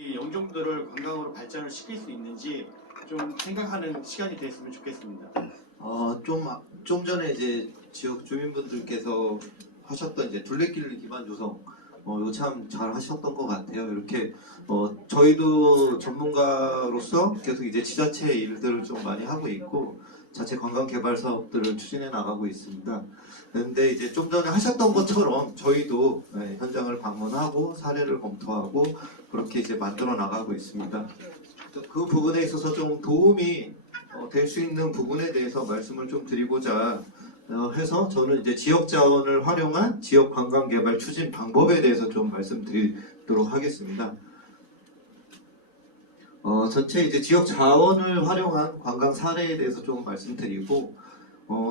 이 영종도를 관광으로 발전을 시킬 수 있는지 좀 생각하는 시간이 됐으면 좋겠습니다. 좀 전에 이제 지역 주민분들께서 하셨던 이제 둘레길 기반 조성, 이거 참 잘 하셨던 것 같아요. 이렇게 저희도 전문가로서 계속 이제 지자체 일들을 좀 많이 하고 있고 자체 관광 개발 사업들을 추진해 나가고 있습니다. 그런데 이제 좀 전에 하셨던 것처럼 저희도 현장을 방문하고 사례를 검토하고 그렇게 이제 만들어 나가고 있습니다. 그 부분에 있어서 좀 도움이 될 수 있는 부분에 대해서 말씀을 좀 드리고자 해서 저는 이제 지역 자원을 활용한 지역 관광 개발 추진 방법에 대해서 좀 말씀드리도록 하겠습니다. 전체 이제 지역 자원을 활용한 관광 사례에 대해서 좀 말씀드리고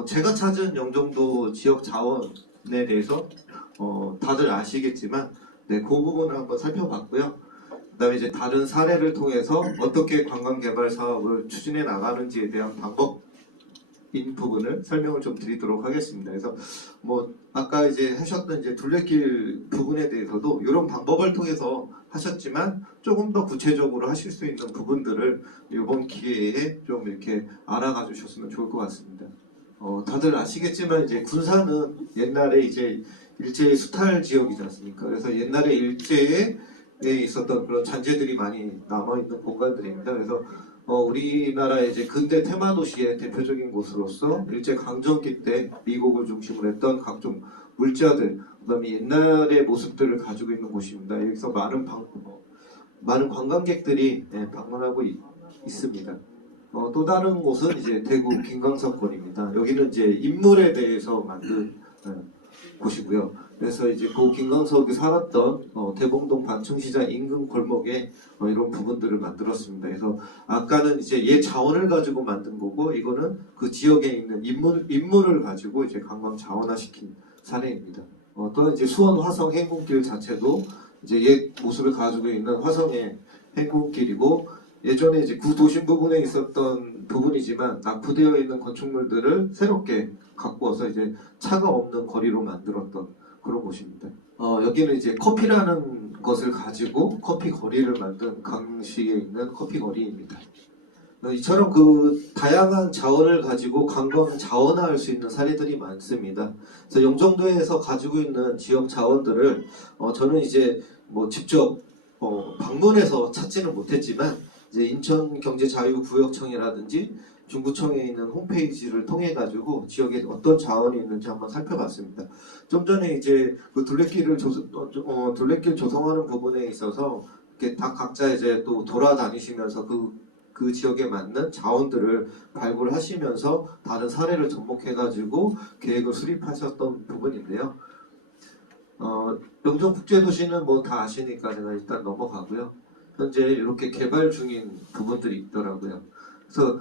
제가 찾은 영종도 지역 자원에 대해서 다들 아시겠지만 그 부분을 한번 살펴봤고요. 그 다음에 이제 다른 사례를 통해서 어떻게 관광 개발 사업을 추진해 나가는지에 대한 방법인 부분을 설명을 좀 드리도록 하겠습니다. 그래서 아까 이제 하셨던 이제 둘레길 부분에 대해서도 이런 방법을 통해서 하셨지만 조금 더 구체적으로 하실 수 있는 부분들을 이번 기회에 좀 이렇게 알아가 주셨으면 좋을 것 같습니다. 다들 아시겠지만 이제 군산은 옛날에 이제 일제의 수탈 지역이지 않습니까? 그래서 옛날에 일제에 있었던 그런 잔재들이 많이 남아있는 공간들입니다. 그래서 우리나라의 이제 근대 테마 도시의 대표적인 곳으로서 일제 강점기 때 미국을 중심으로 했던 각종 물자들, 그다음에 옛날의 모습들을 가지고 있는 곳입니다. 여기서 많은 관광객들이 방문하고 있습니다. 또 다른 곳은 이제 대구 김광석거리입니다. 여기는 이제 인물에 대해서 만든 곳이고요. 그래서 이제 그 김광석이 살았던 대봉동 반충시장 인근 골목에 이런 부분들을 만들었습니다. 그래서 아까는 이제 옛 자원을 가지고 만든 거고 이거는 그 지역에 있는 인물을 가지고 이제 관광 자원화시킨 사례입니다. 또 이제 수원 화성 행군길 자체도 이제 옛 모습을 가지고 있는 화성의 행군길이고 예전에 이제 구도심 부분에 있었던 부분이지만 낙후되어 있는 건축물들을 새롭게 갖고 와서 이제 차가 없는 거리로 만들었던 그런 곳입니다. 여기는 이제 커피라는 것을 가지고 커피 거리를 만든 강시에 있는 커피 거리입니다. 이처럼 그 다양한 자원을 가지고 관광 자원화할 수 있는 사례들이 많습니다. 그래서 영종도에서 가지고 있는 지역 자원들을 저는 이제 직접 방문해서 찾지는 못했지만 이제 인천경제자유구역청이라든지 중구청에 있는 홈페이지를 통해 가지고 지역에 어떤 자원이 있는지 한번 살펴봤습니다. 좀 전에 이제 그 둘레길 조성하는 부분에 있어서 이렇게 다 각자 이제 또 돌아다니시면서 그 지역에 맞는 자원들을 발굴하시면서 다른 사례를 접목해 가지고 계획을 수립하셨던 부분인데요. 영종국제도시는 다 아시니까 제가 일단 넘어가고요. 현재 이렇게 개발 중인 부분들이 있더라고요. 그래서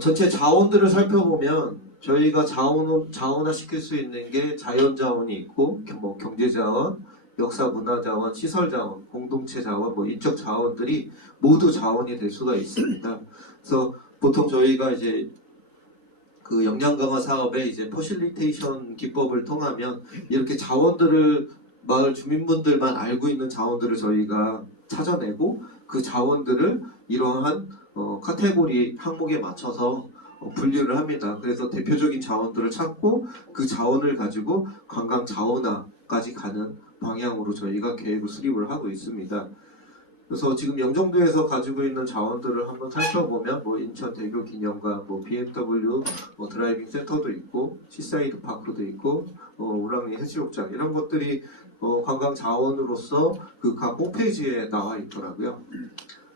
전체 자원들을 살펴보면 저희가 자원화 시킬 수 있는 게 자연자원이 있고 경제자원, 역사문화자원, 시설자원, 공동체자원, 인적 자원들이 모두 자원이 될 수가 있습니다. 그래서 보통 저희가 이제 그 역량 강화 사업의 이제 퍼실리테이션 기법을 통하면 이렇게 자원들을 마을 주민분들만 알고 있는 자원들을 저희가 찾아내고 그 자원들을 이러한 카테고리 항목에 맞춰서 분류를 합니다. 그래서 대표적인 자원들을 찾고 그 자원을 가지고 관광 자원화까지 가는 방향으로 저희가 계획을 수립을 하고 있습니다. 그래서 지금 영종도에서 가지고 있는 자원들을 한번 살펴보면 인천 대교 기념관, BMW 드라이빙 센터도 있고 시사이드 파크도 있고 우랑리 해수욕장 이런 것들이 관광 자원으로서 그 각 홈페이지에 나와 있더라고요.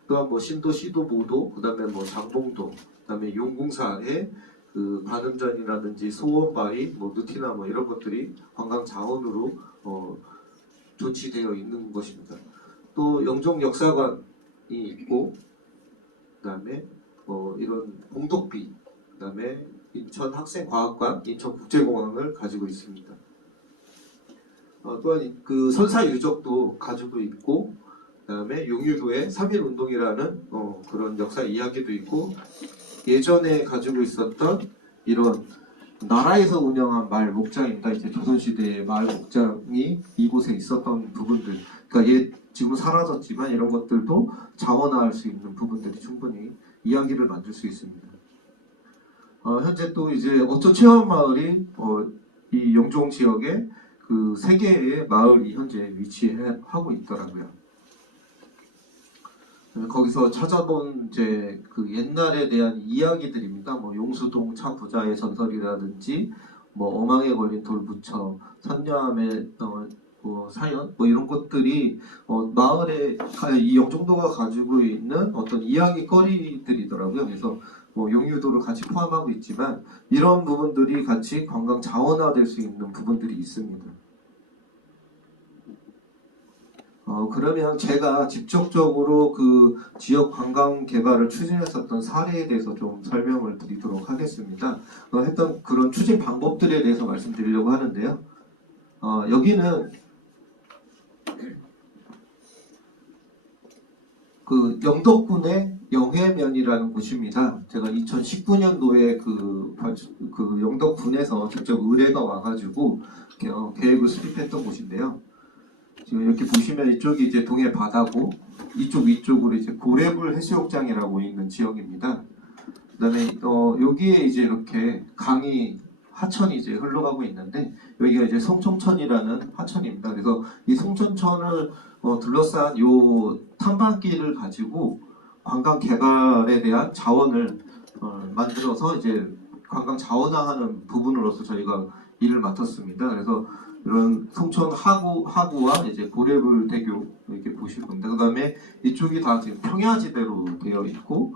또한 신도, 시도, 모도, 그다음에 장봉도, 그다음에 용궁사에 그 관음전이라든지 소원바위, 누티나 이런 것들이 관광 자원으로 존치되어 있는 것입니다. 또 영종 역사관이 있고, 그다음에 이런 봉독비, 그다음에 인천 학생과학관, 인천국제공항을 가지고 있습니다. 또한 그 선사 유적도 가지고 있고, 그다음에 용유도의 3.1운동이라는 그런 역사 이야기도 있고 예전에 가지고 있었던 이런 나라에서 운영한 마을 목장입니다. 이제 조선시대의 마을 목장이 이곳에 있었던 부분들. 그러니까 지금 사라졌지만 이런 것들도 자원화할 수 있는 부분들이 충분히 이야기를 만들 수 있습니다. 현재 또 이제 어촌 체험마을이 이 영종 지역에 그 3개의 마을이 현재 위치하고 있더라고요. 거기서 찾아본 이제 그 옛날에 대한 이야기들입니다. 뭐 용수동 차부자의 전설이라든지 뭐 어망에 걸린 돌부처, 선녀함의 사연 뭐 이런 것들이 마을에 이 영종도가 가지고 있는 어떤 이야기거리들이더라고요. 그래서 뭐 용유도를 같이 포함하고 있지만 이런 부분들이 같이 관광 자원화될 수 있는 부분들이 있습니다. 그러면 제가 직접적으로 그 지역 관광 개발을 추진했었던 사례에 대해서 좀 설명을 드리도록 하겠습니다. 했던 그런 추진 방법들에 대해서 말씀드리려고 하는데요. 여기는 그 영덕군의 영회면이라는 곳입니다. 제가 2019년도에 그 영덕군에서 직접 의뢰가 와가지고 계획을 수립했던 곳인데요. 지금 이렇게 보시면 이쪽이 이제 동해 바다고 이쪽 위쪽으로 이제 고래불 해수욕장이라고 있는 지역입니다. 그다음에 여기에 이제 이렇게 강이 하천이 이제 흘러가고 있는데 여기가 이제 송천천이라는 하천입니다. 그래서 이 송천천을 둘러싼 요 탐방길을 가지고 관광 개발에 대한 자원을 만들어서 이제 관광 자원화하는 부분으로서 저희가 일을 맡았습니다. 그래서 이런 송천 하구와 이제 고래불 대교 이렇게 보실 겁니다. 그다음에 이쪽이 다 지금 평야지대로 되어 있고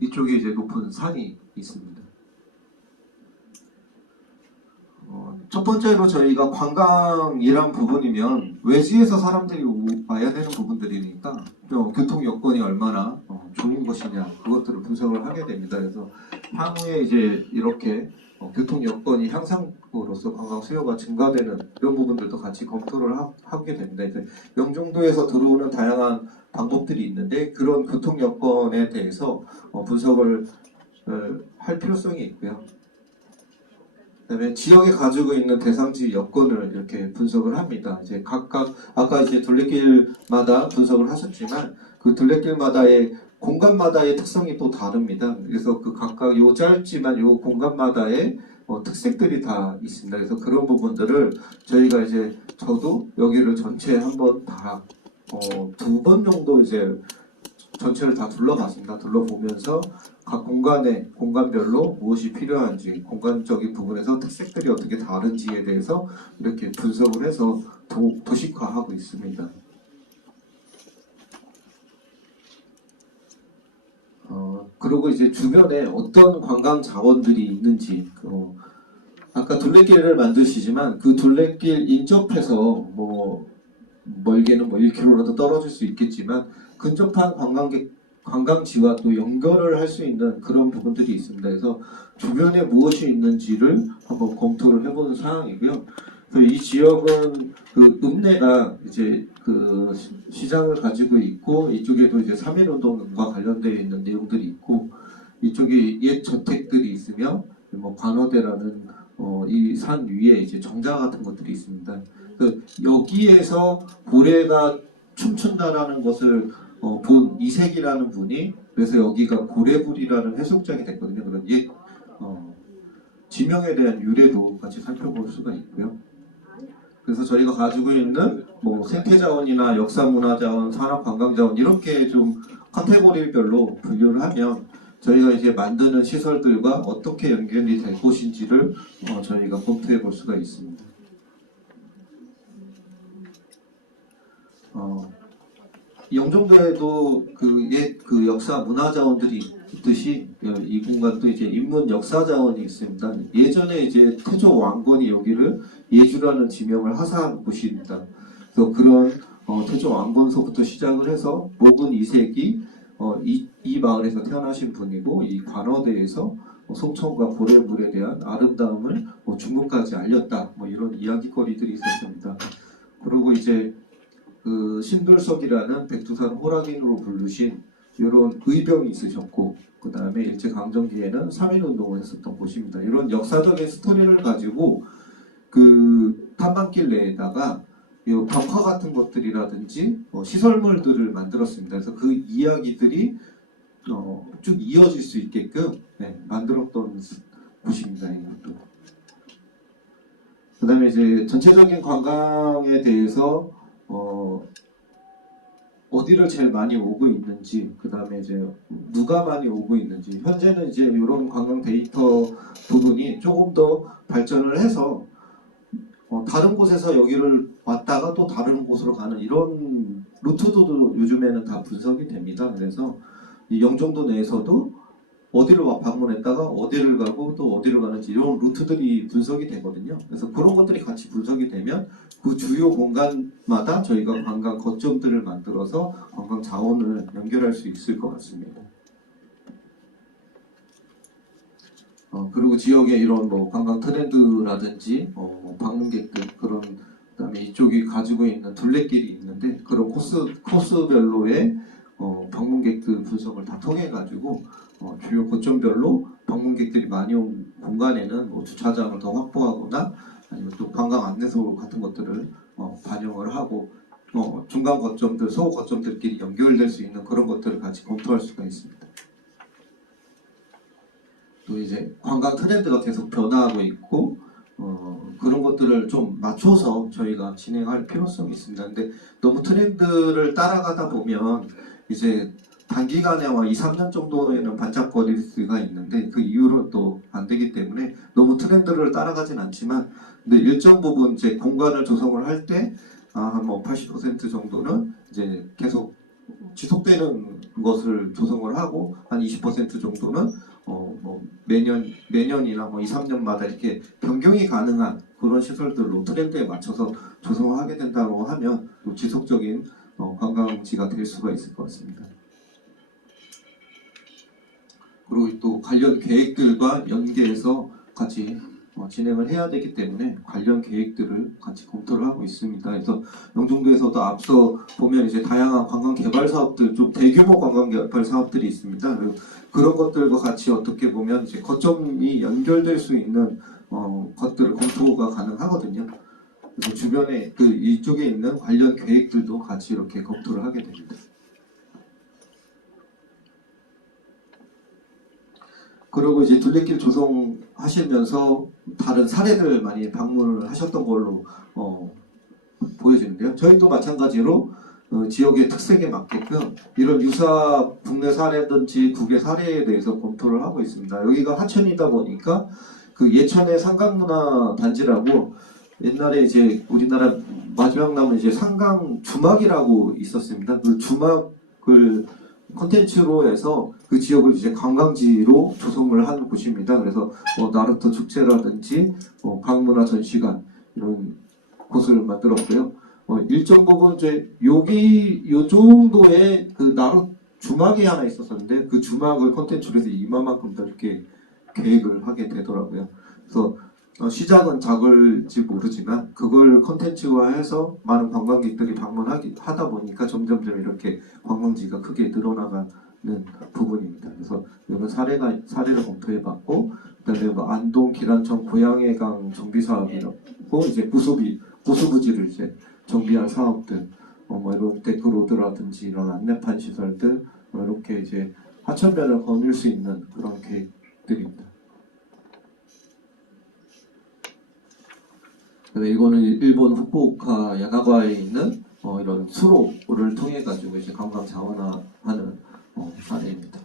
이쪽에 이제 높은 산이 있습니다. 첫 번째로 저희가 관광이란 부분이면 외지에서 사람들이 와야 되는 부분들이니까 교통 여건이 얼마나 좋은 것이냐 그것들을 분석을 하게 됩니다. 그래서 향후에 이제 이렇게 교통 여건이 향상으로서 관광 수요가 증가되는 이런 부분들도 같이 검토를 하게 됩니다. 이제 영종도에서 들어오는 다양한 방법들이 있는데 그런 교통 여건에 대해서 분석을 할 필요성이 있고요. 그다음에 지역에 가지고 있는 대상지 여건을 이렇게 분석을 합니다. 이제 각각 아까 이제 둘레길마다 분석을 하셨지만 그 둘레길마다의 공간마다의 특성이 또 다릅니다. 그래서 그 각각 요 짧지만 요 공간마다의 특색들이 다 있습니다. 그래서 그런 부분들을 저희가 이제 저도 여기를 전체 한번 다 2번 정도 이제 전체를 다 둘러봤습니다. 둘러보면서 각 공간별로 무엇이 필요한지, 공간적인 부분에서 특색들이 어떻게 다른지에 대해서 이렇게 분석을 해서 도식화하고 있습니다. 그리고 이제 주변에 어떤 관광 자원들이 있는지, 아까 둘레길을 만드시지만 그 둘레길 인접해서 뭐 멀게는 뭐 1km라도 떨어질 수 있겠지만 근접한 관광지와 또 연결을 할 수 있는 그런 부분들이 있습니다. 그래서 주변에 무엇이 있는지를 한번 검토를 해보는 상황이고요. 그래서 이 지역은 그 읍내가 이제 그 시장을 가지고 있고 이쪽에도 이제 3.1운동과 관련되어 있는 내용들이 있고 이쪽에 옛 저택들이 있으며 뭐 관어대라는 이 산 위에 이제 정자 같은 것들이 있습니다. 여기에서 고래가 춤춘다라는 것을 본 이색이라는 분이 그래서 여기가 고래불이라는 해수욕장이 됐거든요. 그런 옛 지명에 대한 유래도 같이 살펴볼 수가 있고요. 그래서 저희가 가지고 있는 뭐 생태자원이나 역사문화자원, 산업관광자원 이렇게 좀 카테고리별로 분류를 하면 저희가 이제 만드는 시설들과 어떻게 연결이 될 것인지를 저희가 검토해 볼 수가 있습니다. 영종도에도 그 옛 그 역사 문화 자원들이 있듯이 이 공간도 이제 인문 역사 자원이 있습니다. 예전에 이제 태조 왕건이 여기를 예주라는 지명을 하사한 곳입니다. 그래서 그런 태조 왕건서부터 시작을 해서 목은 이색이 이 마을에서 태어나신 분이고 이 관어대에서 송천과 고래불에 대한 아름다움을 중국까지 알렸다. 뭐 이런 이야기거리들이 있었습니다. 그리고 이제 그 신돌석이라는 백두산 호랑이로 부르신 이런 의병이 있으셨고 그 다음에 일제강점기에는 3.1운동을 했었던 곳입니다. 이런 역사적인 스토리를 가지고 그 탐방길 내에다가 이 벽화 같은 것들이라든지 시설물들을 만들었습니다. 그래서 그 이야기들이 쭉 이어질 수 있게끔 만들었던 곳입니다. 이것도. 그다음에 이제 전체적인 관광에 대해서 어디를 제일 많이 오고 있는지, 그다음에 이제 누가 많이 오고 있는지, 현재는 이제 이런 관광 데이터 부분이 조금 더 발전을 해서 다른 곳에서 여기를 왔다가 또 다른 곳으로 가는 이런 루트도 요즘에는 다 분석이 됩니다. 그래서 이 영종도 내에서도 어디를 방문했다가 어디를 가고 또 어디를 가는지 이런 루트들이 분석이 되거든요. 그래서 그런 것들이 같이 분석이 되면 그 주요 공간마다 저희가 관광 거점들을 만들어서 관광 자원을 연결할 수 있을 것 같습니다. 그리고 지역의 이런 뭐 관광 트렌드라든지 방문객들 그런, 그다음에 이쪽이 가지고 있는 둘레길이 있는데 그런 코스별로의 방문객들 분석을 다 통해 가지고 주요 거점별로 방문객들이 많이 온 공간에는 뭐 주차장을 더 확보하거나 아니면 또 관광 안내소 같은 것들을 반영을 하고 중간 거점들, 소 거점들끼리 연결될 수 있는 그런 것들을 같이 검토할 수가 있습니다. 또 이제 관광 트렌드가 계속 변화하고 있고 그런 것들을 좀 맞춰서 저희가 진행할 필요성이 있습니다. 근데 너무 트렌드를 따라가다 보면 이제 단기간에 아마 2, 3년 정도에는 반짝거릴 수가 있는데 그 이후로 또 안 되기 때문에 너무 트렌드를 따라가진 않지만, 근데 일정 부분 이제 공간을 조성을 할 때 한 뭐 80% 정도는 이제 계속 지속되는 것을 조성을 하고 한 20% 정도는 뭐 매년이나 뭐 2, 3년마다 이렇게 변경이 가능한 그런 시설들로 트렌드에 맞춰서 조성을 하게 된다고 하면 또 지속적인 관광지가 될 수가 있을 것 같습니다. 그리고 또 관련 계획들과 연계해서 같이 진행을 해야 되기 때문에 관련 계획들을 같이 검토를 하고 있습니다. 그래서 영종도에서도 앞서 보면 이제 다양한 관광 개발 사업들, 좀 대규모 관광 개발 사업들이 있습니다. 그리고 그런 것들과 같이 어떻게 보면 이제 거점이 연결될 수 있는 것들을 검토가 가능하거든요. 그래서 주변에 이쪽에 있는 관련 계획들도 같이 이렇게 검토를 하게 됩니다. 그리고 이제 둘레길 조성하시면서 다른 사례들 많이 방문을 하셨던 걸로 보여지는데요. 저희도 마찬가지로 지역의 특색에 맞게끔 이런 유사 국내 사례든지 국외 사례에 대해서 검토를 하고 있습니다. 여기가 하천이다 보니까 그 예천의 상강문화 단지라고 옛날에 이제 우리나라 마지막 남은 이제 상강 주막이라고 있었습니다. 그 주막을 콘텐츠로 해서 그 지역을 이제 관광지로 조성을 한 곳입니다. 그래서 나루토 축제라든지 광문화 전시관 이런 곳을 만들었고요. 일정 부분 여기 요 정도의 그 나루 주막이 하나 있었었는데 그 주막을 콘텐츠로 해서 이만큼 더 이렇게 계획을 하게 되더라고요. 그래서 시작은 작을지 모르지만 그걸 콘텐츠화해서 많은 관광객들이 방문하다 보니까 점점점 이렇게 관광지가 크게 늘어나가는 부분입니다. 그래서 이런 사례를 검토해봤고, 그다음에 뭐 안동 기란청 고양해강 정비 사업이라고 이제 부수부지를 이제 정비한 사업들, 뭐 이런 데크로드라든지 이런 안내판 시설들 이렇게 이제 하천변을 거닐 수 있는 그런 계획들입니다. 이거는 일본 후쿠오카 야나가와에 있는 이런 수로를 통해 가지고 이제 관광 자원화하는 사례입니다.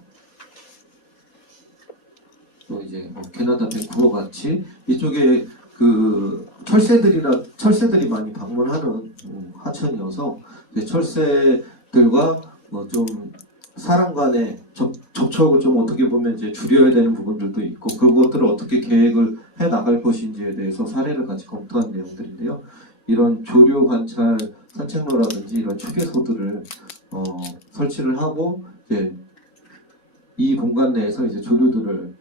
또 이제 캐나다 밴쿠버 같이 이쪽에 그 철새들이 많이 방문하는 하천이어서 철새들과 좀 사람 간의 접촉을 좀 어떻게 보면 이제 줄여야 되는 부분들도 있고 그것들을 어떻게 계획을 해 나갈 것인지에 대해서 사례를 같이 검토한 내용들인데요. 이런 조류 관찰 산책로라든지 이런 휴게소들을 설치를 하고 이제 이 공간 내에서 이제 조류들을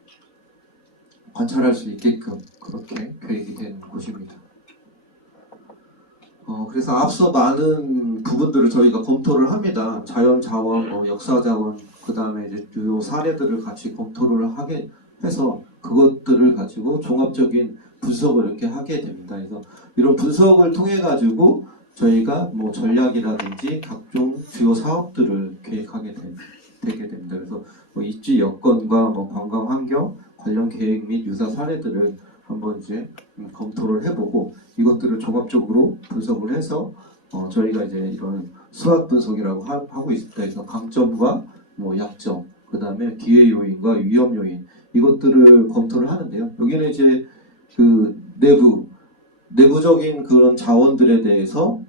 관찰할 수 있게끔 그렇게 계획이 된 곳입니다. 그래서 앞서 많은 부분들을 저희가 검토를 합니다. 자연 자원, 역사 자원, 그 다음에 이제 주요 사례들을 같이 검토를 하게 해서 그것들을 가지고 종합적인 분석을 이렇게 하게 됩니다. 그래서 이런 분석을 통해 가지고 저희가 뭐 전략이라든지 각종 주요 사업들을 계획하게 되게 됩니다. 그래서 뭐 입지 여건과 뭐 관광 환경 관련 계획 및 유사 사례들을 한번 이제 검토를 해보고 이것들을 종합적으로 분석을 해서 저희가 이제 이런 수학 분석이라고 하고 있습니다. 그래서 강점과 뭐 약점, 그 다음에 기회 요인과 위험 요인 이것들을 검토를 하는데요. 여기는 이제 그 내부적인 그런 자원들에 대해서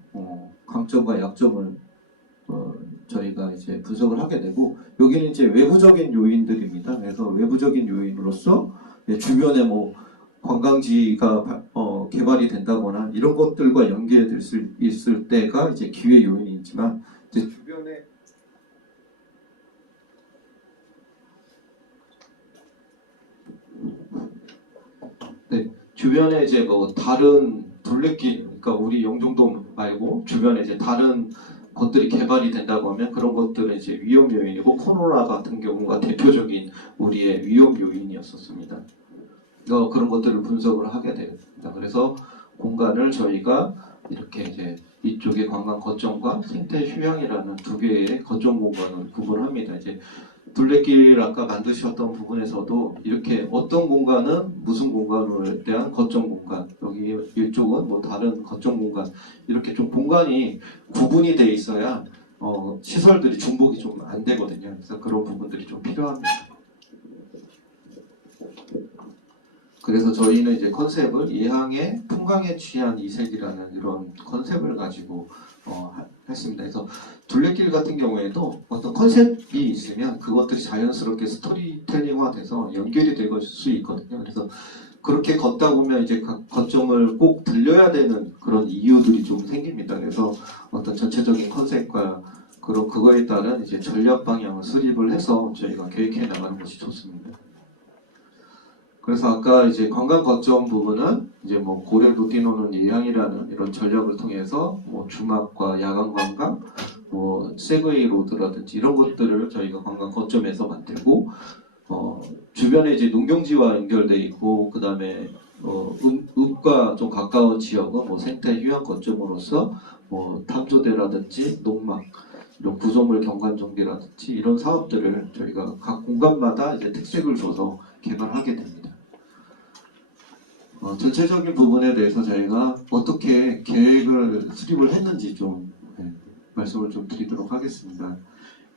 강점과 약점을 저희가 이제 분석을 하게 되고 여기는 이제 외부적인 요인들입니다. 그래서 외부적인 요인으로서 주변에 뭐 관광지가 개발이 된다거나 이런 것들과 연계될 수 있을 때가 이제 기회 요인이지만 이제 주변에 이제 뭐 다른 둘레길, 그러니까 우리 영종도 말고 주변에 이제 다른 것들이 개발이 된다고 하면 그런 것들은 이제 위험 요인이고 코로나 같은 경우가 대표적인 우리의 위험 요인이었었습니다. 그런 것들을 분석을 하게 됩니다. 그래서 공간을 저희가 이렇게 이제 이쪽에 관광 거점과 생태 휴양이라는 두 개의 거점 공간을 구분합니다. 이제 둘레길 아까 만드셨던 부분에서도 이렇게 어떤 공간은 무슨 공간에 대한 거점 공간, 여기 이쪽은 뭐 다른 거점 공간 이렇게 좀 공간이 구분이 돼 있어야 시설들이 중복이 좀 안 되거든요. 그래서 그런 부분들이 좀 필요합니다. 그래서 저희는 이제 컨셉을 예항의 풍광에 취한 이색이라는 이런 컨셉을 가지고 했습니다. 그래서 둘레길 같은 경우에도 어떤 컨셉이 있으면 그것들이 자연스럽게 스토리텔링화 돼서 연결이 될 수 있거든요. 그래서 그렇게 걷다 보면 이제 각 거점을 꼭 들려야 되는 그런 이유들이 좀 생깁니다. 그래서 어떤 전체적인 컨셉과 그거에 따른 이제 전략 방향을 수립을 해서 저희가 계획해 나가는 것이 좋습니다. 그래서 아까 이제 관광 거점 부분은 이제 뭐 고래도 뛰노는 예향이라는 이런 전략을 통해서 뭐 주막과 야간 관광, 뭐 세그웨이 로드라든지 이런 것들을 저희가 관광 거점에서 만들고 주변에 이제 농경지와 연결돼 있고 그 다음에 읍과 좀 가까운 지역은 뭐 생태 휴양 거점으로서 뭐 탐조대라든지 농막 이런 구조물 경관 정비라든지 이런 사업들을 저희가 각 공간마다 이제 특색을 줘서 개발하게 됩니다. 전체적인 부분에 대해서 저희가 어떻게 계획을 수립을 했는지 좀 말씀을 좀 드리도록 하겠습니다.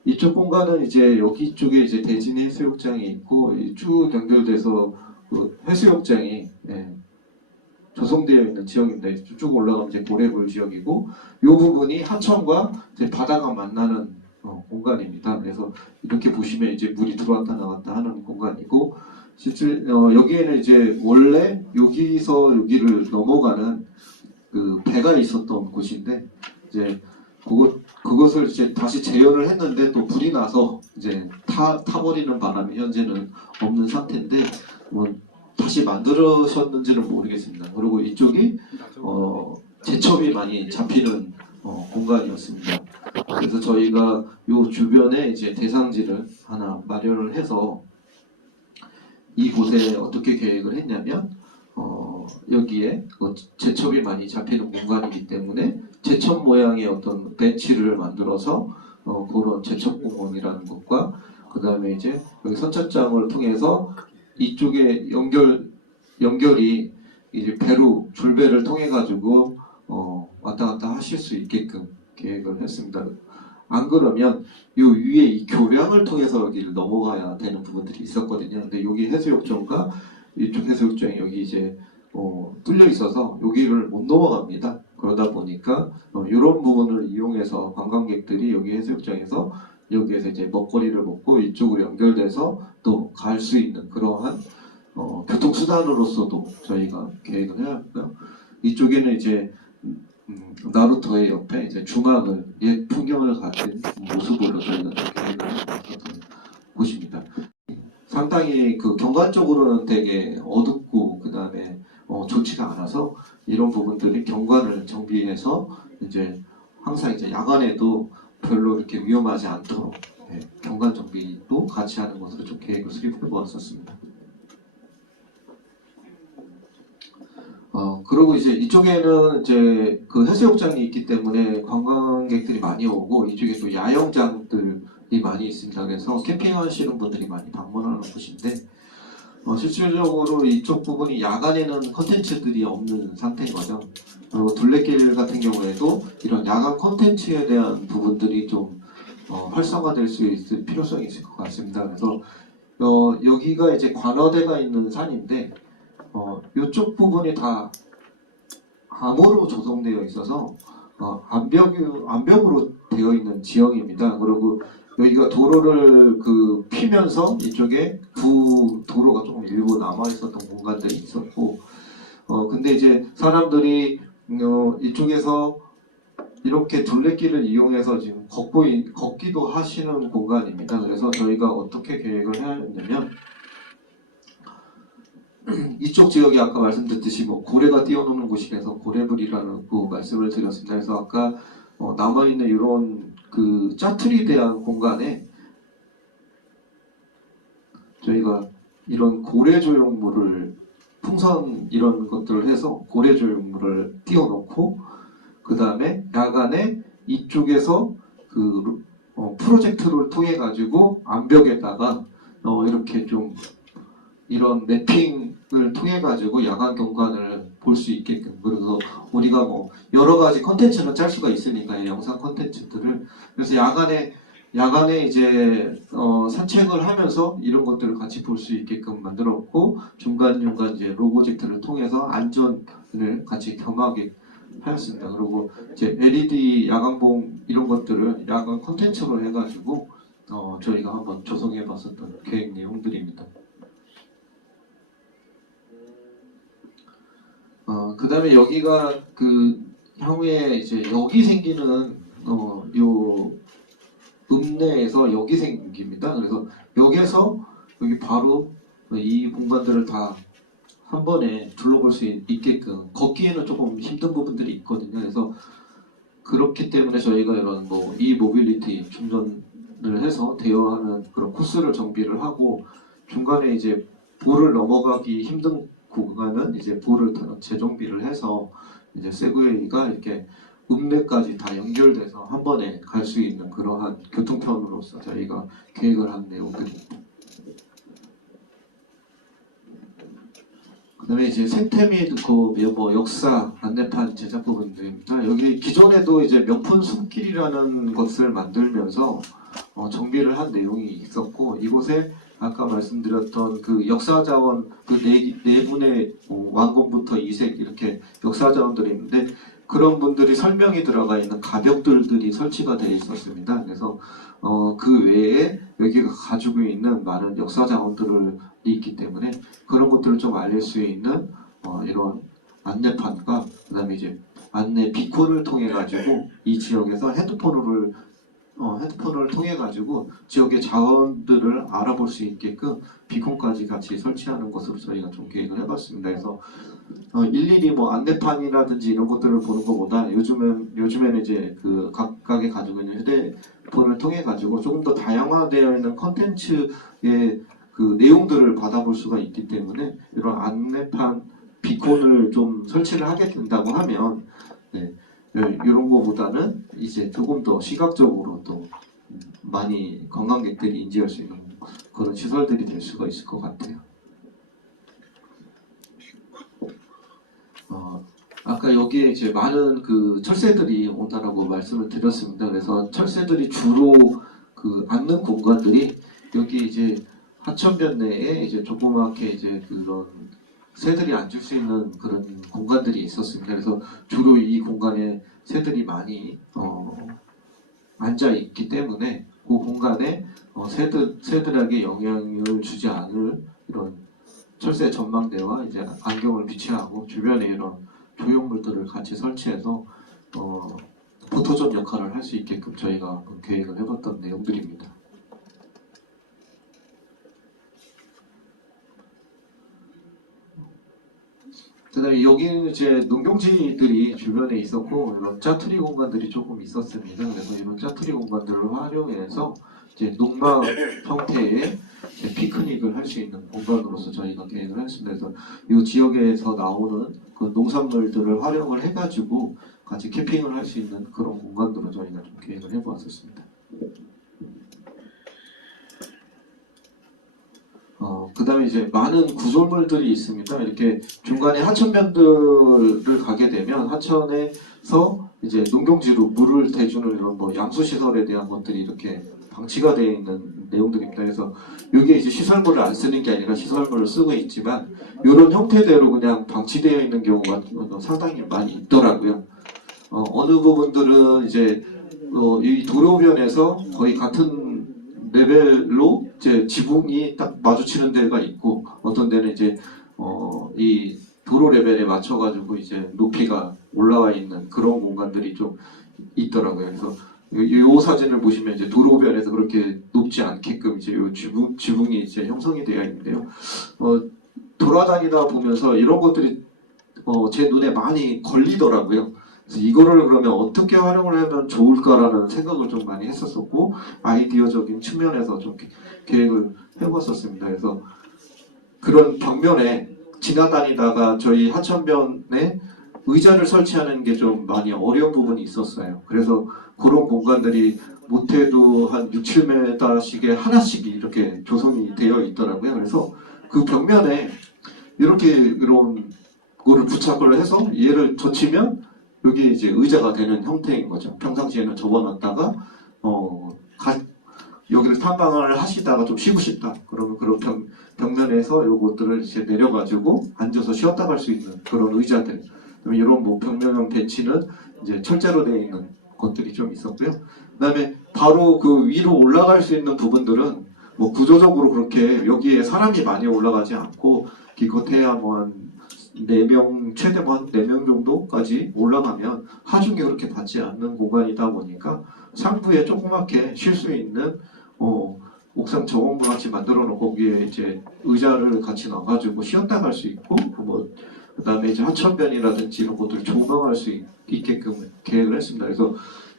이쪽 공간은 이제 여기 쪽에 이제 대진 해수욕장이 있고 쭉 연결돼서 그 해수욕장이 조성되어 있는 지역인데 쭉 올라가면 이제 고래굴 지역이고 이 부분이 하천과 이제 바다가 만나는 공간입니다. 그래서 이렇게 보시면 이제 물이 들어왔다 나왔다 하는 공간이고 실제 여기에는 이제 원래 여기서 여기를 넘어가는 그 배가 있었던 곳인데 이제 그것을 이제 다시 재현을 했는데 또 불이 나서 이제 타버리는 바람에 현재는 없는 상태인데 뭐 다시 만들으셨는지는 모르겠습니다. 그리고 이쪽이 제첩이 많이 잡히는 공간이었습니다. 그래서 저희가 요 주변에 이제 대상지를 하나 마련을 해서 이곳에 어떻게 계획을 했냐면 여기에 제첩이 많이 잡히는 공간이기 때문에 제첩 모양의 어떤 벤치를 만들어서 그런 제첩공원이라는 것과 그 다음에 이제 여기 선착장을 통해서 이쪽에 연결이 이제 배로 줄배를 통해 가지고 왔다 갔다 하실 수 있게끔 계획을 했습니다. 안 그러면 요 위에 이 교량을 통해서 여기를 넘어가야 되는 부분들이 있었거든요. 근데 여기 해수욕장과 이쪽 해수욕장이 여기 이제 뚫려 있어서 여기를 못 넘어갑니다. 그러다 보니까 이런 부분을 이용해서 관광객들이 여기 해수욕장에서 여기에서 이제 먹거리를 먹고 이쪽으로 연결돼서 또 갈 수 있는 그러한 교통수단으로서도 저희가 계획을 해왔고요. 이쪽에는 이제 나루토의 옆에 이제 주막을 옛 풍경을 가진 모습으로 저희가 계획을 했던 곳입니다. 상당히 그 경관적으로는 되게 어둡고 그 다음에 좋지가 않아서 이런 부분들이 경관을 정비해서 이제 항상 이제 야간에도 별로 이렇게 위험하지 않도록 경관 정비도 같이 하는 것으로 좀 계획을 수립해 보았었습니다. 그리고 이제 이쪽에는 이제 그 해수욕장이 있기 때문에 관광객들이 많이 오고 이쪽에 또 야영장들이 많이 있습니다. 그래서 캠핑하시는 분들이 많이 방문하는 곳인데 실질적으로 이쪽 부분이 야간에는 컨텐츠들이 없는 상태인 거죠. 그리고 둘레길 같은 경우에도 이런 야간 컨텐츠에 대한 부분들이 좀 활성화될 수 있을 필요성이 있을 것 같습니다. 그래서 여기가 이제 관어대가 있는 산인데 이쪽 부분이 다 암호로 조성되어 있어서 암벽으로 되어 있는 지형입니다. 그리고 여기가 도로를 피면서 이쪽에 도로가 조금 일부 남아 있었던 공간들이 있었고, 근데 이제 사람들이 이쪽에서 이렇게 둘레길을 이용해서 지금 걷기도 하시는 공간입니다. 그래서 저희가 어떻게 계획을 해야 했냐면 이쪽 지역이 아까 말씀드렸듯이 고래가 뛰어노는 곳이라서 고래불이라는 말씀을 드렸습니다. 그래서 아까 남아있는 이런 짜투리에 대한 공간에 저희가 이런 고래조형물을 풍선 이런 것들을 해서 고래조형물을 띄워놓고 그 다음에 야간에 이쪽에서 프로젝터를 통해 가지고 암벽에다가 이렇게 좀 이런 매핑을 통해 가지고 야간 경관을 볼 수 있게끔, 그래서 우리가 여러 가지 컨텐츠는 짤 수가 있으니까 영상 컨텐츠들을, 그래서 야간에 이제 산책을 하면서 이런 것들을 같이 볼 수 있게끔 만들었고, 중간중간 이제 로고젝트를 통해서 안전을 같이 겸하게 하였습니다. 그리고 이제 LED 야광봉 이런 것들을 야간 컨텐츠로 해가지고 저희가 한번 조성해봤었던 계획 내용들입니다. 그 다음에 여기가 향후에 이제 여기 생기는 요 읍내에서 여기 생깁니다. 그래서 역에서 여기 바로 이 공간들을 다 한 번에 둘러볼 수 있게끔, 걷기에는 조금 힘든 부분들이 있거든요. 그래서 그렇기 때문에 저희가 이런 이 모빌리티 충전을 해서 대여하는 그런 코스를 정비를 하고, 중간에 이제 볼을 넘어가기 힘든 구간은 이제 볼을 재정비를 해서 이제 세그웨이가 이렇게 읍내까지 다 연결돼서 한 번에 갈 수 있는 그러한 교통편으로서 저희가 계획을 한 내용들입니다. 그 다음에 이제 생태 및 역사 안내판 제작 부분들입니다. 여기 기존에도 이제 명품 숲길이라는 것을 만들면서 정비를 한 내용이 있었고, 이곳에 아까 말씀드렸던 역사자원 네 분의 왕건부터 이색 이렇게 역사자원들이 있는데, 그런 분들이 설명이 들어가 있는 가벽들이 설치가 되어 있었습니다. 그래서 그 외에 여기가 가지고 있는 많은 역사자원들이 있기 때문에 그런 것들을 좀 알릴 수 있는 이런 안내판과, 그 다음에 이제 안내 비콘을 통해 가지고 이 지역에서 핸드폰을 통해 가지고 지역의 자원들을 알아볼 수 있게끔 비콘까지 같이 설치하는 것으로 저희가 좀 계획을 해봤습니다. 그래서 일일이 안내판이라든지 이런 것들을 보는 것보다 요즘에는 이제 각각이 가지고 있는 휴대폰을 통해 가지고 조금 더 다양화되어 있는 컨텐츠의 내용들을 받아볼 수가 있기 때문에 이런 안내판 비콘을 좀 설치를 하게 된다고 하면 이런 거보다는 이제 조금 더 시각적으로 또 많이 관광객들이 인지할 수 있는 그런 시설들이 될 수가 있을 것 같아요. 아까 여기에 이제 많은 철새들이 온다라고 말씀을 드렸습니다. 그래서 철새들이 주로 앉는 공간들이 여기 이제 하천변 내에 이제 조그맣게 이제 그런 새들이 앉을 수 있는 그런 공간들이 있었습니다. 그래서 주로 이 공간에 새들이 많이 앉아 있기 때문에 그 공간에 새들에게 영향을 주지 않을 이런 철새 전망대와 이제 안경을 비치하고 주변에 이런 조형물들을 같이 설치해서 포토존 역할을 할 수 있게끔 저희가 계획을 해봤던 내용들입니다. 그다음에 그다음에 여기는 이제 농경지들이 주변에 있었고 이런 짜투리 공간들이 조금 있었습니다. 그래서 이런 짜투리 공간들을 활용해서 이제 농막 형태의 이제 피크닉을 할 수 있는 공간으로서 저희가 계획을 했습니다. 그래서 이 지역에서 나오는 그 농산물들을 활용을 해가지고 같이 캠핑을 할 수 있는 그런 공간으로 저희가 좀 계획을 해보았었습니다. 그 다음에 이제 많은 구조물들이 있습니다. 이렇게 중간에 하천변들을 가게 되면 하천에서 이제 농경지로 물을 대주는 이런 뭐 양수시설에 대한 것들이 이렇게 방치가 되어 있는 내용들입니다. 그래서 이게 이제 시설물을 안 쓰는 게 아니라 시설물을 쓰고 있지만 이런 형태대로 그냥 방치되어 있는 경우가 상당히 많이 있더라고요. 어느 부분들은 이제 이 도로변에서 거의 같은 레벨로 이제 지붕이 딱 마주치는 데가 있고 어떤 데는 이제 이 도로 레벨에 맞춰가지고 이제 높이가 올라와 있는 그런 공간들이 좀 있더라고요. 그래서 이 사진을 보시면 이제 도로변에서 그렇게 높지 않게끔 이제 이 지붕이 이제 형성이 되어 있는데요. 돌아다니다 보면서 이런 것들이 제 눈에 많이 걸리더라고요. 그래서 이거를 그러면 어떻게 활용을 하면 좋을까라는 생각을 좀 많이 했었었고 아이디어적인 측면에서 좀 계획을 해봤었습니다. 그래서 그런 벽면에 지나다니다가 저희 하천변에 의자를 설치하는 게 좀 많이 어려운 부분이 있었어요. 그래서 그런 공간들이 못해도 한 6, 7m씩에 하나씩 이렇게 조성이 되어 있더라고요. 그래서 그 벽면에 이렇게 이런 거를 부착을 해서 얘를 젖히면 여기 이제 의자가 되는 형태인 거죠. 평상시에는 접어놨다가 여기를 탐방을 하시다가 좀 쉬고 싶다. 그러면 그런 벽면에서 요것들을 이제 내려가지고 앉아서 쉬었다 갈 수 있는 그런 의자들. 이런 뭐 벽면형 벤치는 이제 철제로 되어 있는 것들이 좀 있었고요. 그다음에 바로 그 위로 올라갈 수 있는 부분들은 뭐 구조적으로 그렇게 여기에 사람이 많이 올라가지 않고 기껏해야 뭐 한 4명, 최대 한 4명 정도까지 올라가면 하중이 그렇게 받지 않는 공간이다 보니까 상부에 조그맣게 쉴 수 있는 옥상 정원과 같이 만들어 놓고 거기에 이제 의자를 같이 놔가지고 쉬었다 갈 수 있고 뭐 그다음에 이제 하천변이라든지 이런 것들을 조망할 수 있게끔 계획을 했습니다. 그래서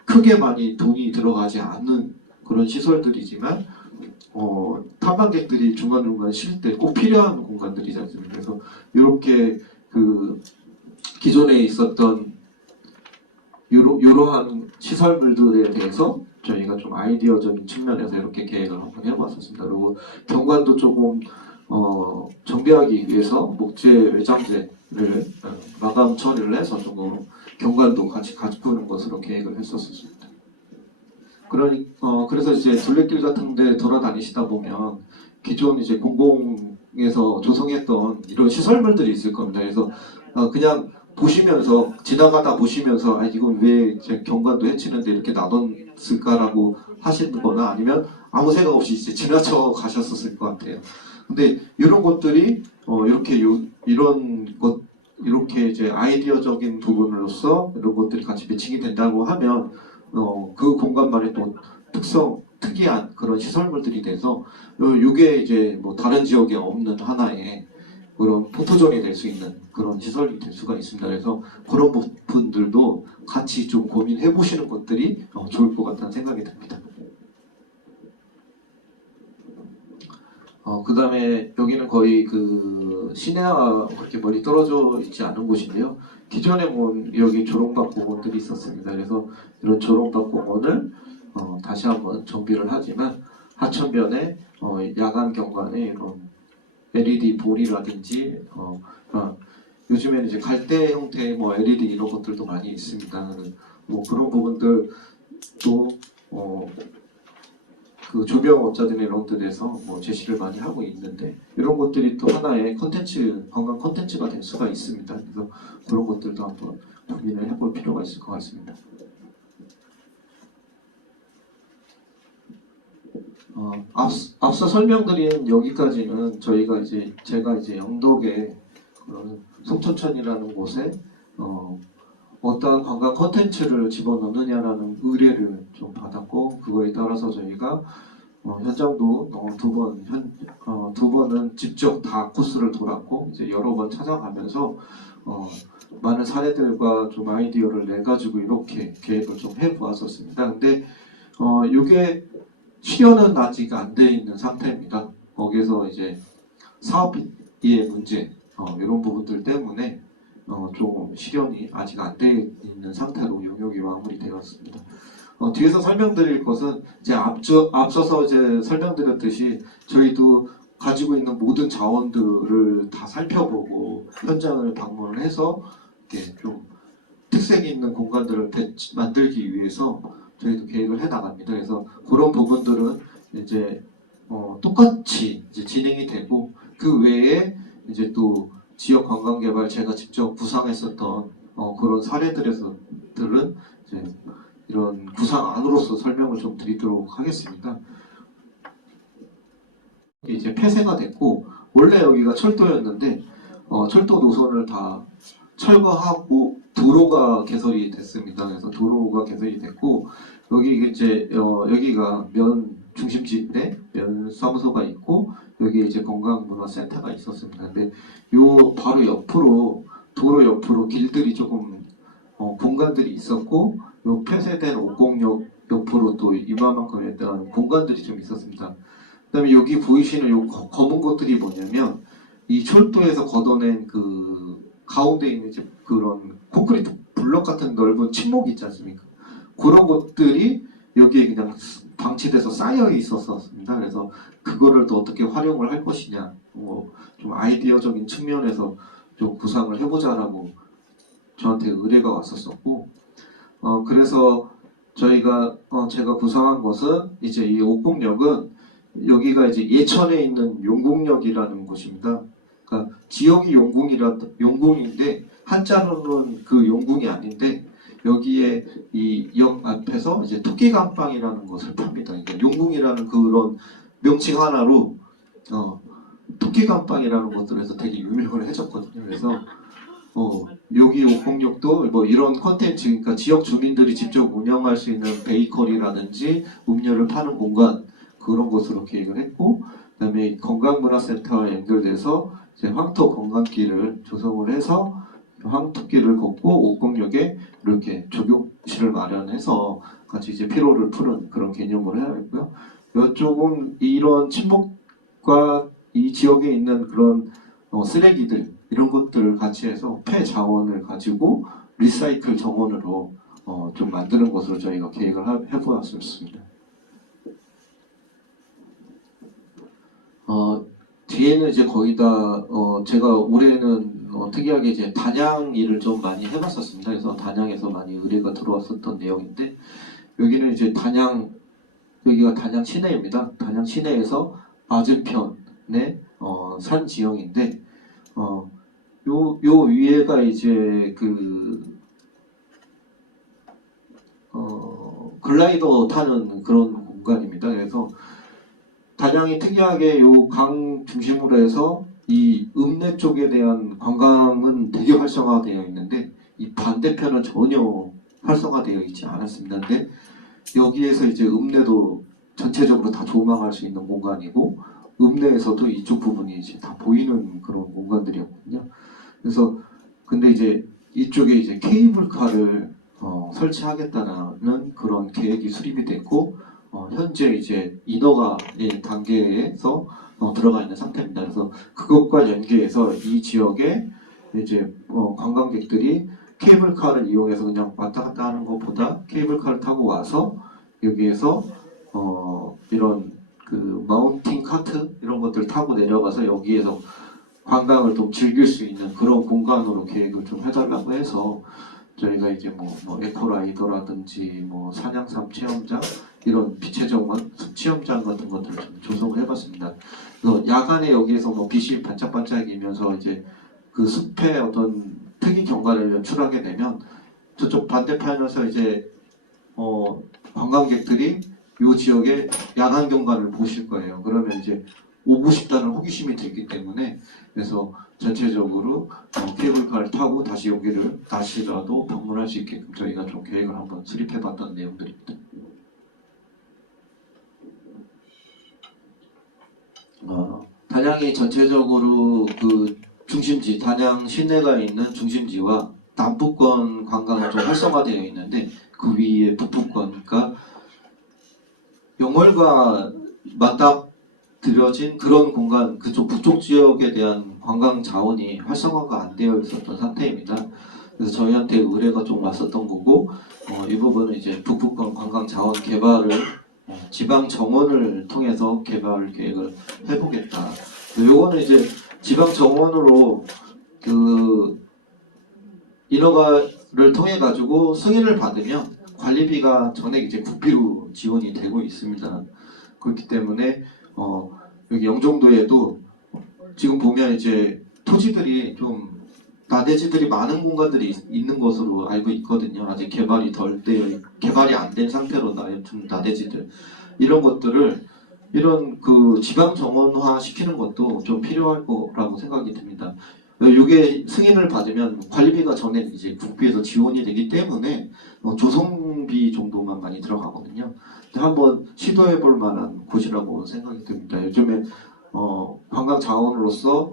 크게 많이 돈이 들어가지 않는 그런 시설들이지만 탐방객들이 중간중간 쉴 때 꼭 필요한 공간들이지 않습니까? 그래서 이렇게 그 기존에 있었던 이러한 시설물들에 대해서 저희가 좀 아이디어적인 측면에서 이렇게 계획을 한번 해봤었습니다. 그리고 경관도 조금 정비하기 위해서 목재 외장재를 마감 처리를 해서 조금 경관도 같이 가꾸는 것으로 계획을 했었습니다. 그래서 이제 둘레길 같은데 돌아다니시다 보면 기존 이제 공공에서 조성했던 이런 시설물들이 있을 겁니다. 그래서 그냥 보시면서 지나가다 보시면서 이건 왜 이제 경관도 해치는데 이렇게 놔뒀을까라고 하시거나 아니면 아무 생각 없이 이제 지나쳐 가셨었을 것 같아요. 근데 이런 것들이 이렇게 이제 아이디어적인 부분으로서 이런 것들이 같이 매칭이 된다고 하면 그 공간만의 또 특이한 그런 시설물들이 돼서 이게 이제 뭐 다른 지역에 없는 하나의 그런 포토존이 될 수 있는 그런 시설이 될 수가 있습니다. 그래서 그런 부분들도 같이 좀 고민해 보시는 것들이 좋을 것 같다는 생각이 듭니다. 그 다음에 여기는 거의 그 시내와 그렇게 멀리 떨어져 있지 않은 곳인데요. 기존에 여기 조롱박 공원들이 있었습니다. 그래서 이런 조롱박 공원을 다시 한번 정비를 하지만 하천변에 야간 경관에 이런 LED 볼이라든지 요즘에는 이제 갈대 형태의 뭐 LED 이런 것들도 많이 있습니다. 뭐 그런 부분들도 그 조명업자들이나 이런 데에서 뭐 제시를 많이 하고 있는데 이런 것들이 또 하나의 관광 콘텐츠가 될 수가 있습니다. 그래서 그런 것들도 한번 고민을 해볼 필요가 있을 것 같습니다. 앞서 설명드린 여기까지는 제가 이제 영덕의 송천천이라는 곳에 어떤 관광 콘텐츠를 집어넣느냐라는 의뢰를 좀 받았고 그거에 따라서 저희가 현장도 두 번은 직접 다 코스를 돌았고 이제 여러 번 찾아가면서 많은 사례들과 좀 아이디어를 내 가지고 이렇게 계획을 좀 해보았었습니다. 근데 이게 실현은 아직 안 돼 있는 상태입니다. 거기서 이제 사업비의 문제 이런 부분들 때문에 좀 실현이 아직 안 돼 있는 상태로 용역이 마무리되었습니다. 뒤에서 설명드릴 것은 이제 앞서서 이제 설명드렸듯이 저희도 가지고 있는 모든 자원들을 다 살펴보고 현장을 방문을 해서 이렇게 좀 특색 있는 공간들을 만들기 위해서 저희도 계획을 해 나갑니다. 그래서 그런 부분들은 이제 똑같이 이제 진행이 되고 그 외에 이제 또 지역 관광 개발 제가 직접 구상했었던 그런 사례들은 이제 이런 구상 안으로서 설명을 좀 드리도록 하겠습니다. 이제 폐쇄가 됐고 원래 여기가 철도였는데 철도 노선을 다 철거하고 도로가 개설이 됐습니다. 그래서 도로가 개설이 됐고 여기 이제 여기가 면 중심지인데 면 사무소가 있고 여기 이제 건강문화센터가 있었습니다. 근데 요 바로 옆으로 도로 옆으로 길들이 조금 공간들이 있었고 요 폐쇄된 506 옆으로 또 이만큼에 대한 공간들이 좀 있었습니다. 그다음에 여기 보이시는 요 검은 것들이 뭐냐면 이 철도에서 걷어낸 그 가운데 있는 이제 그런 콘크리트 블럭 같은 넓은 침목 있지 않습니까? 그런 것들이 여기에 그냥 방치돼서 쌓여 있었습니다. 그래서 그거를 또 어떻게 활용을 할 것이냐, 좀 아이디어적인 측면에서 좀 구상을 해보자라고 저한테 의뢰가 왔었었고, 그래서 저희가 제가 구상한 것은 이제 이 옥곡역은 여기가 이제 예천에 있는 용궁역이라는 곳입니다. 그러니까 지역이 용궁인데 한자로는 그 용궁이 아닌데 여기에 이 역 앞에서 이제 토끼감빵이라는 것을 팝니다. 이게 용궁이라는 그런 명칭 하나로 토끼감빵이라는 것들에서 되게 유명을 해졌거든요. 그래서 여기 옥곡역도 뭐 이런 컨텐츠, 그러니까 지역 주민들이 직접 운영할 수 있는 베이커리라든지 음료를 파는 공간 그런 곳으로 계획을 했고, 그다음에 건강문화센터와 연결돼서 이제 황토 관광길을 조성을 해서 황토길을 걷고 옥곡역에 이렇게 조교실을 마련해서 같이 이제 피로를 푸는 그런 개념으로 해야 했고요. 이쪽은 이런 친목과 이 지역에 있는 그런 쓰레기들 이런 것들을 같이 해서 폐자원을 가지고 리사이클 정원으로 좀 만드는 것으로 저희가 계획을 해보았습니다. 뒤에는 이제 거의 다 제가 올해는 특이하게 이제 단양 일을 좀 많이 해봤었습니다. 그래서 단양에서 많이 의뢰가 들어왔었던 내용인데 여기는 이제 여기가 단양 시내입니다. 단양 시내에서 맞은편의 산 지형인데 요 위에가 이제 글라이더 타는 그런 공간입니다. 그래서 단양이 특이하게 요 강 중심으로 해서 이 읍내 쪽에 대한 관광은 되게 활성화되어 있는데 이 반대편은 전혀 활성화되어 있지 않았습니다. 근데 여기에서 이제 읍내도 전체적으로 다 조망할 수 있는 공간이고 읍내에서도 이쪽 부분이 이제 다 보이는 그런 공간들이었거든요. 그래서 근데 이제 이쪽에 이제 케이블카를 설치하겠다는 그런 계획이 수립이 됐고 현재 이제 인허가의 단계에서 들어가 있는 상태입니다. 그래서 그것과 연계해서 이 지역에 이제 관광객들이 케이블카를 이용해서 그냥 왔다 갔다 하는 것보다 케이블카를 타고 와서 여기에서 이런 그 마운틴 카트 이런 것들 타고 내려가서 여기에서 관광을 좀 즐길 수 있는 그런 공간으로 계획을 좀 해달라고 해서 저희가 이제 뭐 에코라이더라든지 뭐 산양삼 체험장 이런 빛의 정원 체험장 같은 것들을 좀 조성을 해봤습니다. 그래서 야간에 여기에서 뭐 빛이 반짝반짝이면서 이제 그 숲의 어떤 특이 경관을 연출하게 되면 저쪽 반대편에서 이제 관광객들이 이 지역의 야간 경관을 보실 거예요. 그러면 이제 오고 싶다는 호기심이 들기 때문에 그래서 전체적으로 케이블카를 타고 다시 여기를 다시라도 방문할 수 있게끔 저희가 좀 계획을 한번 수립해봤던 내용들입니다. 단양이 전체적으로 그 중심지, 단양 시내가 있는 중심지와 남북권 관광이 좀 활성화되어 있는데 그 위에 북부권, 그러니까 영월과 맞닥뜨려진 그런 공간, 그쪽 북쪽 지역에 대한 관광 자원이 활성화가 안 되어 있었던 상태입니다. 그래서 저희한테 의뢰가 좀 왔었던 거고, 이 부분은 이제 북부권 관광 자원 개발을 지방 정원을 통해서 개발 계획을 해보겠다. 요거는 이제 지방 정원으로 그 인허가를 통해 가지고 승인을 받으면 관리비가 전액 이제 국비로 지원이 되고 있습니다. 그렇기 때문에 여기 영종도에도 지금 보면 이제 토지들이 좀 나대지들이 많은 공간들이 있는 것으로 알고 있거든요. 아직 개발이 안 된 상태로 좀 나대지들 이런 것들을 이런 그 지방 정원화 시키는 것도 좀 필요할 거라고 생각이 듭니다. 이게 승인을 받으면 관리비가 전에 이제 국비에서 지원이 되기 때문에 조성비 정도만 많이 들어가거든요. 한번 시도해 볼 만한 곳이라고 생각이 듭니다. 요즘에 관광 자원으로서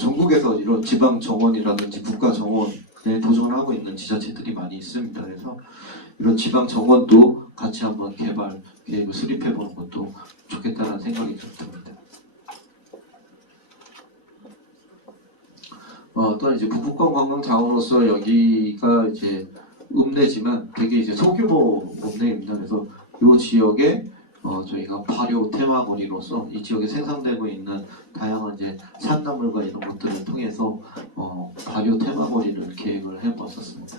전국에서 이런 지방 정원이라든지 국가 정원에 도전을 하고 있는 지자체들이 많이 있습니다. 그래서 이런 지방 정원도 같이 한번 개발 계획을 수립해 보는 것도 좋겠다는 생각이 좀 듭니다. 또 이제 북부권 관광 자원으로서 여기가 이제 읍내지만 되게 이제 소규모 읍내입니다. 그래서 이 지역에 저희가 발효 테마거리로서 이 지역에 생산되고 있는 다양한 이제 산나물과 이런 것들을 통해서 발효 테마거리를 계획을 해봤었습니다.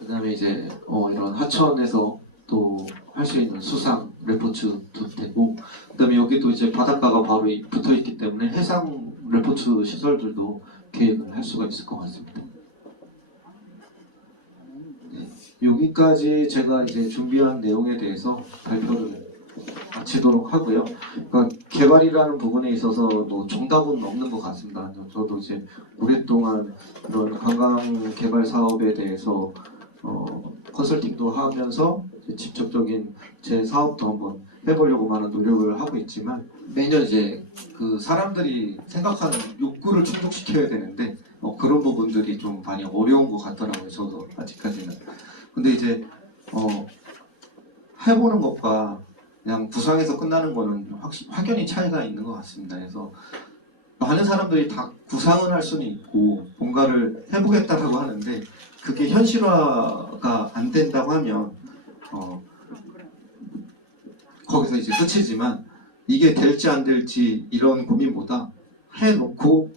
그다음에 이제 이런 하천에서 또 할 수 있는 수상 레포츠도 되고, 그다음에 여기도 이제 바닷가가 바로 붙어 있기 때문에 해상 레포츠 시설들도 계획을 할 수가 있을 것 같습니다. 네, 여기까지 제가 이제 준비한 내용에 대해서 발표를 마치도록 하고요. 그러니까 개발이라는 부분에 있어서 뭐 정답은 없는 것 같습니다. 저도 이제 오랫동안 그런 관광 개발 사업에 대해서 컨설팅도 하면서 직접적인 제 사업도 한번 해보려고 많은 노력을 하고 있지만 매년 이제 그 사람들이 생각하는 욕구를 충족시켜야 되는데 그런 부분들이 좀 많이 어려운 것 같더라고요. 저도 아직까지는. 근데 이제 해보는 것과 그냥 구상해서 끝나는 거는 확연히 차이가 있는 것 같습니다. 그래서 많은 사람들이 다 구상을 할 수는 있고 뭔가를 해보겠다라고 하는데 그게 현실화가 안 된다고 하면 거기서 이제 끝이지만 이게 될지 안 될지 이런 고민보다 해놓고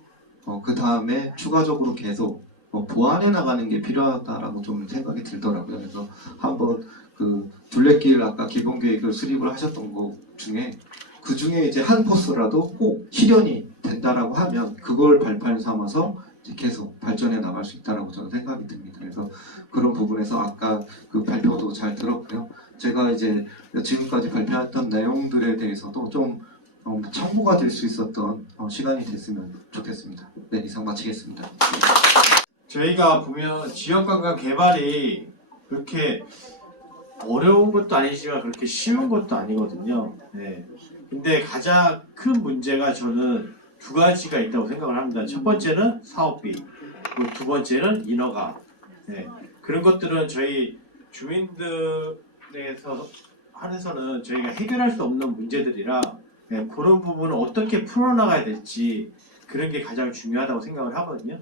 그 다음에 추가적으로 계속 보완해 나가는 게 필요하다라고 좀 생각이 들더라고요. 그래서 한번 그 둘레길 아까 기본 계획을 수립을 하셨던 것 중에 그 중에 이제 한 코스라도 꼭 실현이 된다라고 하면 그걸 발판 삼아서 이제 계속 발전해 나갈 수 있다라고 저는 생각이 듭니다. 그래서 그런 부분에서 아까 그 발표도 잘 들었고요. 제가 이제 지금까지 발표했던 내용들에 대해서도 좀 참고가 될 수 있었던 시간이 됐으면 좋겠습니다. 네, 이상 마치겠습니다. 저희가 보면 지역관광 개발이 그렇게 어려운 것도 아니지만 그렇게 쉬운 것도 아니거든요. 네. 근데 가장 큰 문제가 저는 두 가지가 있다고 생각을 합니다. 첫 번째는 사업비, 그리고 두 번째는 인허가. 네. 그런 것들은 저희 주민들에서 한에서는 저희가 해결할 수 없는 문제들이라 그런 부분을 어떻게 풀어나가야 될지 그런 게 가장 중요하다고 생각을 하거든요.